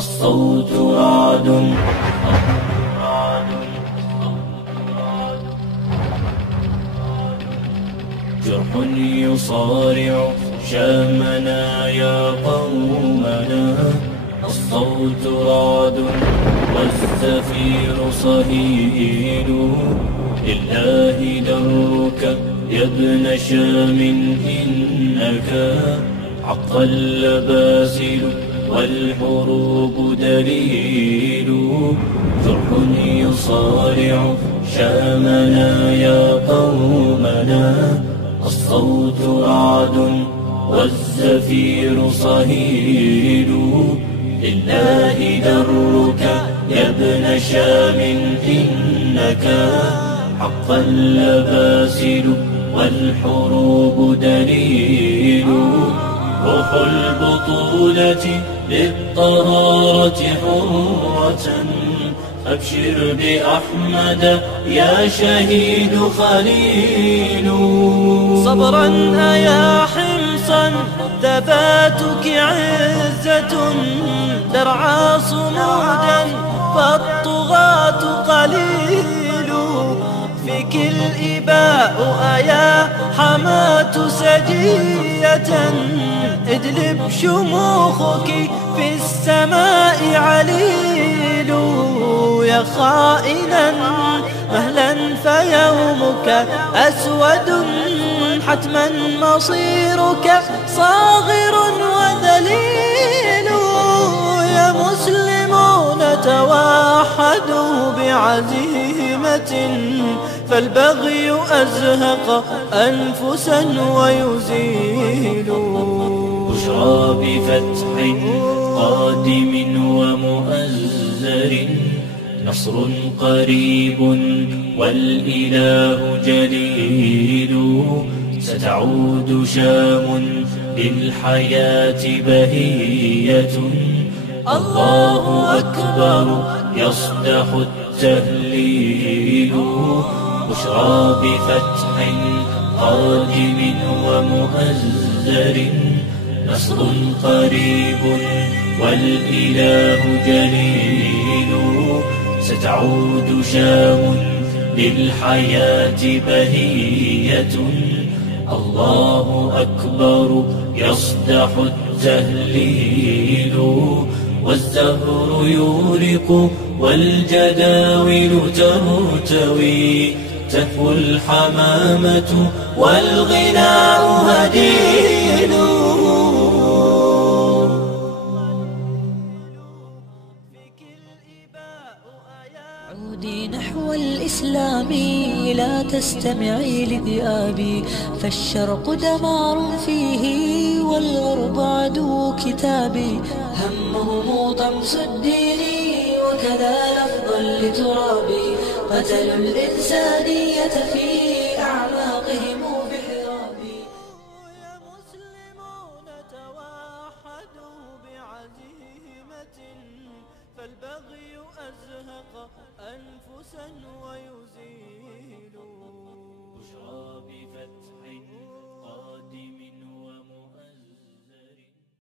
الصوت رعد. جرح يصارع شامنا يا قومنا، الصوت رعد والزفير صهيل. لله درك يا ابن شام إنك حقا لباسل والحروب دليل. جرح يصارع شامنا يا قومنا، الصوت رعد والزفير صهيل. لله درك يا ابن شام إنك حقا لباسل والحروب دليل. روح البطولة للطهارة حرة، أبشر بأحمد يا شهيد خليل. صبرا أيا حمصا ثباتك عزة، درعا صمودا فالطغاة قليل. فيك الإباء أيا حماة سجية، ادلب شموخك في السماء عليل. يا خائنا مهلا فيومك أسود، حتما مصيرك صاغر وذليل. يا مسلمون توحدوا بعزيمة، فالبغي أزهق أنفسا ويزيل. بشرى بفتح قادم ومؤزر، نصر قريب والإله جليل. ستعود شام للحياة بهية، الله أكبر يصدح التهليل. بشرى بفتح قادم ومؤزر، نصر قريب والإله جليل. ستعود شام للحياة بهية، الله أكبر يصدح التهليل. والزهر يورق والجداول ترتوي، تهفو الحمامة والغناء هديل. عودي نحو الإسلام لا تستمعي لذئابي، فالشرق دمار فيه والغرب عدو كتابي. همهم طمس الدين وكذا لفظا لترابي، قتلوا الإنسانية في